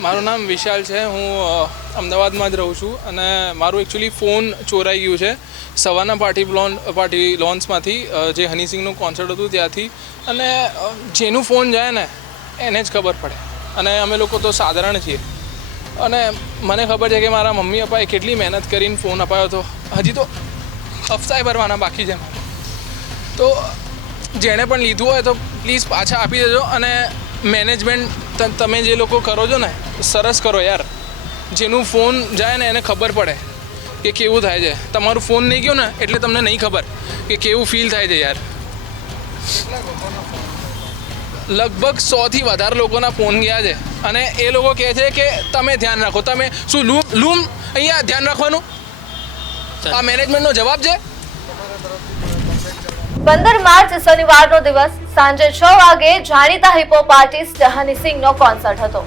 મારું નામ વિશાલ છે. હું અમદાવાદમાં જ રહું છું અને મારું એકચ્યુઅલી ફોન ચોરાઈ ગયું છે. સવારના પાર્ટી લોન, પાર્ટી લોન્સમાંથી જે હનીસિંગનું કોન્સર્ટ હતું ત્યાંથી. અને જેનું ફોન જાય ને, એને જ ખબર પડે. અને અમે લોકો તો સાધારણ છીએ. અને મને ખબર છે કે મારા મમ્મી પપ્પાએ કેટલી મહેનત કરીને ફોન અપાયો હતો. હજી તો હફતાએ ભરવાના બાકી છે તો, જેણે પણ લીધું હોય તો પ્લીઝ પાછા આપી દેજો અને મેનેજમેન્ટ તમે જે લોકો કરો છો ને સરસ કરો યાર. જેનું ફોન જાય ને એને ખબર પડે કે કેવું થાય છે. તમારું ફોન નહીં ગયો ને એટલે તમને નહીં ખબર કે કેવું ફીલ થાય છે યાર. લગભગ સોથી વધારે લોકોના ફોન ગયા છે. અને એ લોકો કહે છે કે તમે ધ્યાન રાખો. તમે શું લૂમ લૂમ અહીંયા ધ્યાન રાખવાનું? આ મેનેજમેન્ટનો જવાબ છે? પંદર માર્ચ શનિવારનો દિવસ સાંજે છ વાગે જાણીતા હિપોપ આર્ટિસ્ટ હની સિંહનો કોન્સર્ટ હતો.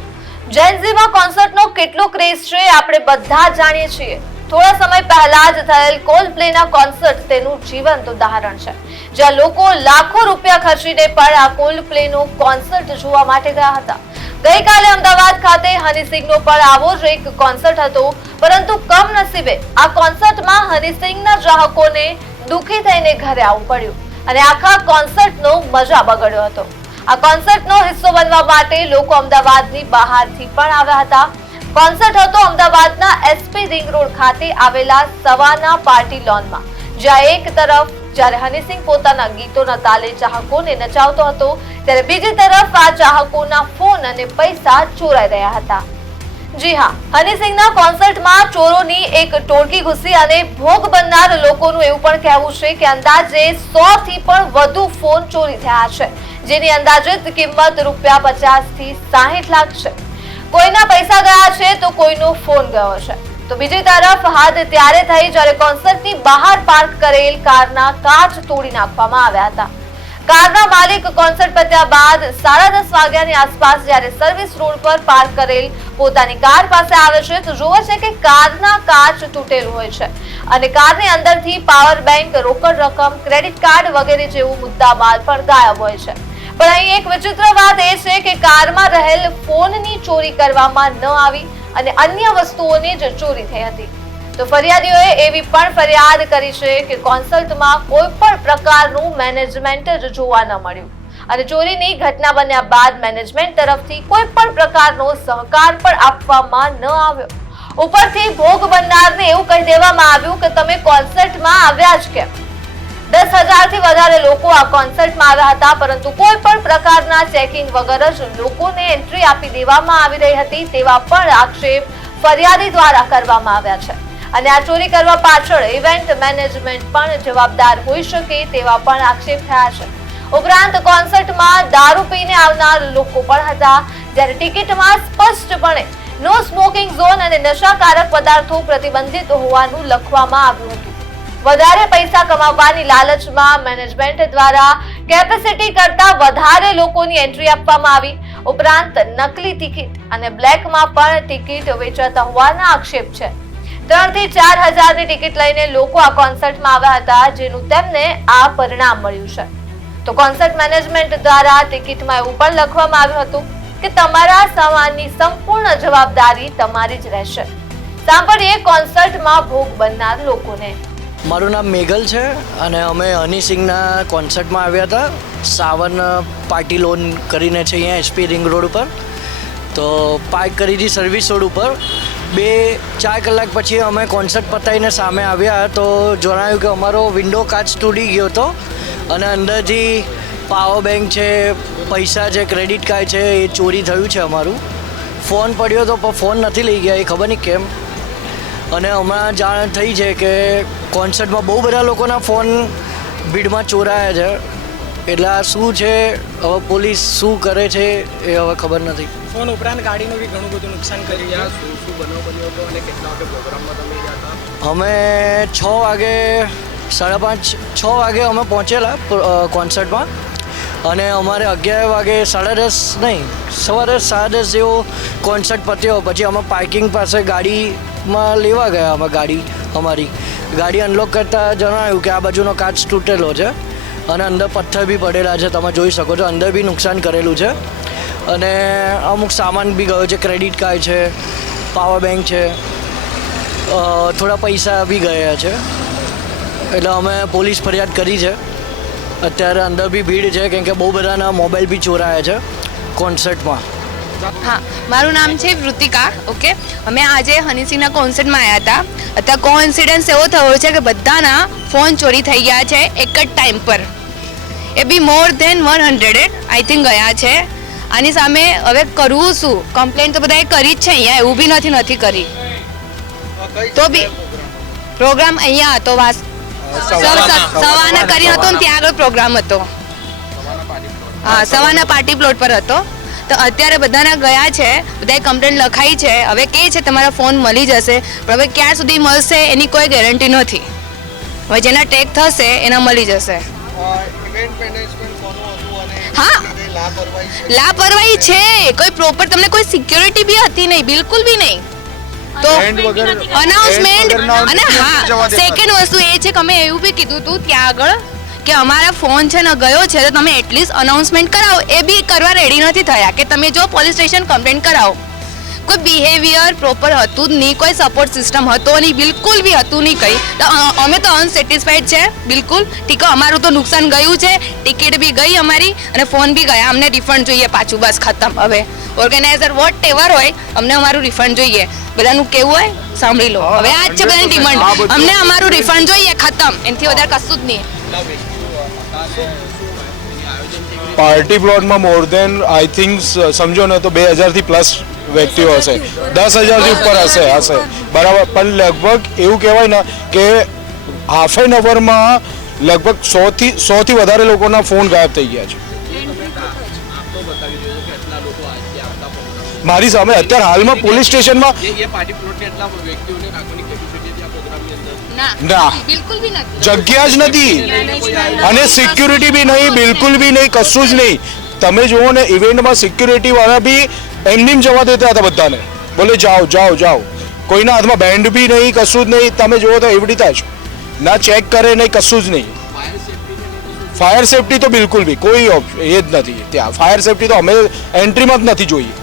જેનઝીમાં કોન્સર્ટનો કેટલો ક્રેઝ છે આપણે બધા જાણીએ છીએ. થોડા સમય પહેલા જ થયેલ કોલ્ડ પ્લેના કોન્સર્ટ તેનું જીવંત ઉદાહરણ છે. જ્યાં લોકો લાખો રૂપિયા ખર્ચીને પણ આ કોલ્ડ પ્લેનો કોન્સર્ટ જોવા માટે ગયા હતા. ગઈકાલે અમદાવાદ ખાતે હની સિંહનો પણ આવો જ એક કોન્સર્ટ હતો, પરંતુ કમનસીબે આ કોન્સર્ટમાં હની સિંહના ચાહકોને દુઃખી થઈને ઘરે આવવું પડ્યું. અને આખા કોન્સર્ટનો મજા બગડ્યો હતો. આ કોન્સર્ટનો હિસ્સો બનવા માટે લોકો અમદાવાદની બહારથી પણ આવ્યા હતા. કોન્સર્ટ હતો અમદાવાદના એસપી રિંગ રોડ ખાતે આવેલા સવાના પાર્ટી લોનમાં, જ્યાં એક તરફ જ્યારે હનીસિંહ પોતાના ગીતોના તાલે ચાહકોને નચાવતો હતો, ત્યારે બીજી તરફ આ ચાહકોના ફોન અને પૈસા ચોરાઈ રહ્યા હતા. જી હા, હનીસિંહના કોન્સર્ટમાં ચોરોની એક ટોળકી ઘૂસી અને ભોગ બનનાર લોકોનું એવું પણ કહેવું છે કે અંદાજે સો થી પણ વધુ ફોન ચોરી થયા છે, જેની અંદાજિત કિંમત રૂપિયા પચાસથી સાહીઠ લાખ છે. કોઈના પૈસા ગયા છે તો કોઈનો ફોન ગયો છે. તો બીજી તરફ હાથ ત્યારે થઈ જ્યારે કોન્સર્ટની બહાર પાર્ક કરેલ કારના કાચ તોડી નાખવામાં આવ્યા હતા. કારના માલિક કોન્સર્ટ પત્યા બાદ સાડા દસ વાગ્યાની આસપાસ જ્યારે સર્વિસ રોડ પર પાર્ક કરેલ પોતાની કાર પાસે આવે છે, તો જોવે છે કે કારના કાચ તૂટેલું હોય છે. અને કારની અંદરથી પાવર બેંક રોકડ રકમ ક્રેડિટ કાર્ડ વગેરે જેવું મુદ્દામાલ પણ ગાયબ હોય છે. પણ અહીં એક વિચિત્ર વાત એ છે કે કારમાં રહેલ ફોનની ચોરી કરવામાં ન આવી અને અન્ય વસ્તુઓની જ ચોરી થઈ હતી. તો ફરિયાદીઓએ એવી પણ ફરિયાદ કરી છે કે કોન્સર્ટમાં કોઈ પણ પ્રકારનું મેનેજમેન્ટ જ જોવા ન મળ્યું. અને ચોરીની ઘટના બન્યા બાદ મેનેજમેન્ટ તરફથી કોઈ પણ પ્રકારનો સહકાર પણ આપવામાં ન આવ્યો. ઉપરથી ભોગ બનનારને એવું કહી દેવામાં આવ્યું કે તમે કોન્સર્ટમાં આવ્યા જ કેમ? દસ હજારથી વધારે લોકો આ કોન્સર્ટમાં આવ્યા હતા, પરંતુ કોઈ પણ પ્રકારના ચેકિંગ વગર જ લોકોને એન્ટ્રી આપી દેવામાં આવી રહી હતી તેવા પણ આક્ષેપ ફરિયાદી દ્વારા કરવામાં આવ્યા છે. અને આ ચોરી કરવા પાછળ ઇવેન્ટ મેનેજમેન્ટ પણ જવાબદાર હોઈ શકે તેવા પણ આક્ષેપ થયા છે. ઉપરાંત કોન્સર્ટમાં દારૂ પીને આવનાર લોકો પણ હતા. જ્યારે ટિકિટમાં સ્પષ્ટપણે નો સ્મોકિંગ ઝોન અને નશાકારક પદાર્થો પ્રતિબંધિત હોવાનું લખવામાં આવ્યું હતું. વધારે પૈસા કમાવવાની લાલચમાં મેનેજમેન્ટ દ્વારા કેપેસિટી કરતા વધારે લોકોની એન્ટ્રી આપવામાં આવી. ઉપરાંત નકલી ટિકિટ અને બ્લેકમાં પણ ટિકિટ વેચાતા હોવાના આક્ષેપ છે. ત્રણથી ચાર હજારની ટિકિટ લઈને લોકો આ કોન્સર્ટમાં આવ્યા હતા, જેનું તેમને આ પરિણામ મળ્યું છે. તો કોન્સર્ટ મેનેજમેન્ટ દ્વારા ટિકિટમાં એવું પણ લખવામાં આવ્યું હતું કે તમારા સામાનની સંપૂર્ણ જવાબદારી તમારી જ રહેશે. સાંભળીએ કોન્સર્ટમાં ભોગ બનનાર લોકોને. મારું નામ મેઘલ છે અને અમે હની સિંઘના કોન્સર્ટમાં આવ્યા હતા. સાવન પાર્ટી લોન કરીને છે અહીંયા એસપી રિંગ રોડ ઉપર. તો પાર્ક કરી હતી સર્વિસ રોડ ઉપર. બે, ચાર કલાક પછી અમે કોન્સર્ટ પતાવીને સામે આવ્યા તો જણાવ્યું કે અમારો વિન્ડો કાચ તૂટી ગયો હતો અને અંદરથી પાવર બેંક છે, પૈસા છે ક્રેડિટ કાર્ડ છે, એ ચોરી થયું છે અમારું. ફોન પડ્યો તો પણ ફોન નથી લઈ ગયા, એ ખબર નહીં કેમ. અને હમણાં જાણ થઈ છે કે કોન્સર્ટમાં બહુ બધા લોકોના ફોન ભીડમાં ચોરાયા છે. એટલે આ શું છે? હવે પોલીસ શું કરે છે એ હવે ખબર નથી. ફોન ઉપરાંત ગાડીનું બી ઘણું બધું નુકસાન કર્યું યાર શું શું બનાવ બન્યો હતો અને કેટલા વાગે પ્રોગ્રામમાં તમે ગયા હતા? અમે છ વાગે સાડા પાંચ છ વાગે અમે પહોંચેલા કોન્સર્ટમાં. અને અમારે અગિયાર વાગે સાડા દસ નહીં સવારે સાડા દસ જેવો કોન્સર્ટ પત્યો. પછી અમે પાર્કિંગ પાસે ગાડીમાં લેવા ગયા અમે ગાડી અમારી. ગાડી અનલોક કરતાં જણાવ્યું કે આ બાજુનો કાચ તૂટેલો છે અને અંદર પથ્થર બી પડેલા છે. તમે જોઈ શકો છો અંદર બી નુકસાન કરેલું છે. અને અમુક સામાન બી ગયો છે ક્રેડિટ કાર્ડ છે પાવર બેંક છે. થોડા પૈસા બી ગયા છે. એટલે અમે પોલીસ ફરિયાદ કરી છે. અત્યારે અંદર બી ભીડ છે, કેમ કે બહુ બધાના મોબાઈલ બી ચોરાયા છે કોન્સર્ટમાં. હા, મારું નામ છે વૃતિકા, ઓકે? અમે આજે હનીસિંહના કોન્સર્ટમાં આવ્યા હતા. અત્યારે કોઇન્સિડન્સ એવો થયો છે કે બધાના ફોન ચોરી થઈ ગયા છે એક જ ટાઈમ પર. એ બી more than one hundred I think ગયા છે. આની સામે હવે કરવું શું? કમ્પ્લેન તો બધાએ કરી જ છે અહીંયા એવું બી નથી નથી કરી. તો બી પ્રોગ્રામ અહીંયા હતો વાસ સવાના કરી હતો ને ત્યાં આગળ પ્રોગ્રામ હતો. હા સવાના પાર્ટી પ્લોટ પર હતો. તો અત્યારે બધાના ગયા છે બધાએ કમ્પ્લેન લખાઈ છે. હવે કે છે તમારા ફોન મળી જશે પણ હવે ક્યાં સુધી મળશે એની કોઈ ગેરંટી નથી. હવે જેના ટેક થશે એના મળી જશે. હા. લાપરવાહી છે. કોઈ પ્રોપર તમને કોઈ સિક્યોરિટી બી હતી નહીં બિલકુલ બી નહીં. તો અનાઉન્સમેન્ટ અને હા સેકન્ડ વસ્તુ એ છે કે અમે એવું બી કીધું હતું ત્યાં આગળ કે અમારા ફોન છે ને ગયો છે તો તમે એટલીસ્ટ અનાઉન્સમેન્ટ કરાવો. એ બી કરવા રેડી નથી થયા કે તમે જો પોલીસ સ્ટેશન કમ્પ્લેન કરાવો. કોઈ બિહેવિયર પ્રોપર હતું જ નહીં કોઈ સપોર્ટ સિસ્ટમ હતો નહીં બિલકુલ બી હતું નહીં કંઈ. તો અમે તો અનસેટિસ્ફાઈડ છે બિલકુલ. ઠીક અમારું તો નુકસાન ગયું છે ટિકિટ બી ગઈ અમારી અને ફોન બી ગયા. અમને રિફંડ જોઈએ પાછું બસ ખતમ. હવે ઓર્ગેનાઇઝર વોટ એવર હોય અમને અમારું રિફંડ જોઈએ. બધાનું કેવું હોય સાંભળી લો. હવે આ જ છે બધાની ડિમાન્ડ અમને અમારું રિફંડ જોઈએ ખતમ. એનાથી વધારે કશું જ નહીં. પાર્ટી પ્લોટમાં મોર દેન આઈ થિંક સમજો ને તો બે હજારથી પ્લસ વ્યક્તિઓ હશે. દસ હજારથી ઉપર હશે હશે. બરાબર. પણ લગભગ એવું કહેવાય ને કે હાફ એન અવરમાં લગભગ સોથી સોથી વધારે લોકોના ફોન ગાયબ થઈ ગયા છે. મારી સામે અત્યારે હાલમાં પોલીસ સ્ટેશનમાં ના જગ્યા જ નથી. અને સિક્યુરિટી બી નહીં બિલકુલ બી નહીં કશું જ નહીં. તમે જુઓ ને ઇવેન્ટમાં સિક્યુરિટી વાળા બી એમની જવા દેતા હતા બધાને. બોલે, જાઓ જાઓ જાઓ. કોઈના હાથમાં બેન્ડ બી નહીં, કશું જ નહીં. તમે જુઓ તો એવી રીતે જ. ના ચેક કરે, નહીં, કશું જ નહીં. ફાયર સેફટી તો બિલકુલ બી, કોઈ એ જ નથી. ત્યાં ફાયર સેફટી તો અમે એન્ટ્રીમાં જ નથી જોઈએ.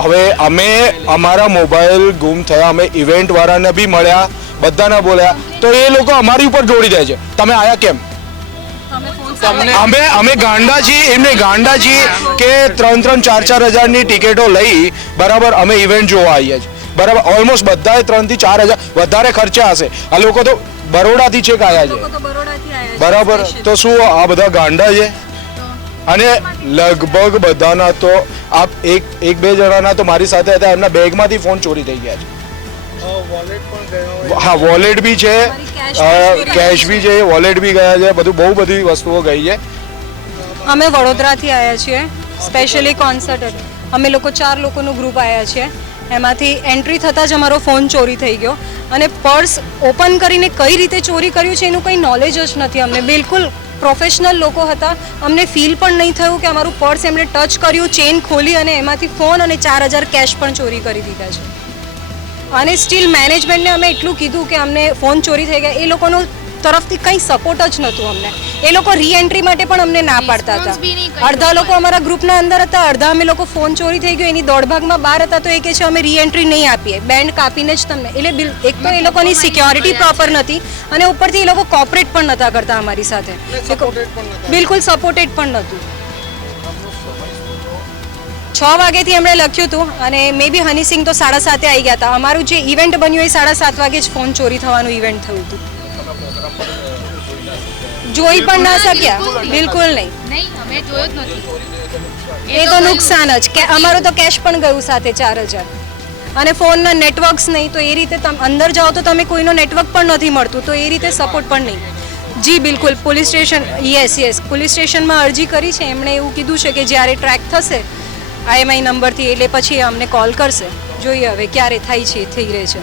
હવે અમે, અમારા મોબાઈલ ગુમ થયા, અમે ઇવેન્ટ વાળાને બી મળ્યા, બધાને બોલ્યા. તો એ લોકો અમારી ઉપર જોડી દે છે. તમે આયા કેમ? તમને અમે અમે ગાંડા છીએ એમને ગાંડા છીએ કે ત્રણ ત્રણ ચાર ચાર હજારની ટિકિટો લઈ બરાબર અમે ઇવેન્ટ જોવા આવીએ છીએ. બરાબર ઓલમોસ્ટ બધાએ ત્રણથી ચાર હજાર વધારે ખર્ચા હશે. આ લોકો તો બરોડાથી છેક આવ્યા છે? બરાબર તો શું આ બધા ગાંડા છે? અને લગભગ બધાના તો આપ એક એક બે જણાના તો મારી સાથે હતા એમના બેગમાંથી ફોન ચોરી થઈ ગયા છે. હા વોલેટ બી છે. કેશ બી છે વોલેટ બી ગયા છે બધું બહુ બધી વસ્તુઓ ગઈ છે. અમે વડોદરાથી આવ્યા છીએ સ્પેશિયલી કોન્સર્ટ અમે લોકો ચાર લોકોનું ગ્રુપ આવ્યા છીએ. એમાંથી એન્ટ્રી થતાં જ અમારો ફોન ચોરી થઈ ગયો. અને પર્સ ઓપન કરીને કઈ રીતે ચોરી કર્યું છે એનું કંઈ નોલેજ જ નથી અમને. બિલકુલ પ્રોફેશનલ લોકો હતા. અમને ફીલ પણ નહીં થયું કે અમારું પર્સ એમણે ટચ કર્યું ચેન ખોલી અને એમાંથી ફોન અને ચાર હજાર કેશ પણ ચોરી કરી દીધા છે. અને સ્ટીલ મેનેજમેન્ટને અમે એટલું કીધું કે અમને ફોન ચોરી થઈ ગયા. એ લોકોનો તરફથી કંઈ સપોર્ટ જ નહોતું અમને. એ લોકો રીએન્ટ્રી માટે પણ અમને ના પાડતા. હતા. અડધા લોકો અમારા ગ્રુપના અંદર હતા અડધા અમે લોકો ફોન ચોરી થઈ ગયો. એની દોડભાગમાં બહાર હતા તો એ કહે છે અમે રીએન્ટ્રી નહીં આપીએ. બેન્ડ કાપીને જ તમને. એટલે બિલ- એક તો એ લોકોની સિક્યોરિટી પ્રોપર નથી અને ઉપરથી એ લોકો કોપરેટ પણ નહોતા કરતા અમારી સાથે. બિલકુલ સપોર્ટેડ પણ નહોતું. છ વાગ્યાથી એમણે લખ્યું હતું અને મે બી હનીસિંગ તો સાડા સાતે આવી ગયા હતા. અમારું જે ઇવેન્ટ બન્યું એ સાડા સાત વાગે જ ફોન ચોરી થવાનું ઇવેન્ટ થયું હતું. જોઈ પણ ના શક્યા. બિલકુલ નહીં. નહીં અમે જોયું નથી. એ તો નુકસાન જ. કે અમારું તો કેશ પણ ગયું સાથે ચાર હજાર. અને ફોનના નેટવર્ક્સ નહીં તો એ રીતે તમે અંદર જાઓ તો તમે કોઈનો નેટવર્ક પણ નથી મળતું તો એ રીતે સપોર્ટ પણ નહીં. જી બિલકુલ. Police station yes yes police સ્ટેશનમાં અરજી કરી છે. એમણે એવું કીધું છે કે જ્યારે ટ્રેક થશે આઈએમઆઈ નંબરથી એટલે પછી અમને કોલ કરશે. જોઈએ હવે ક્યારે થાય છે, થઈ રહે છે.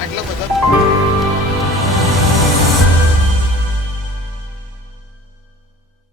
આટલા બધા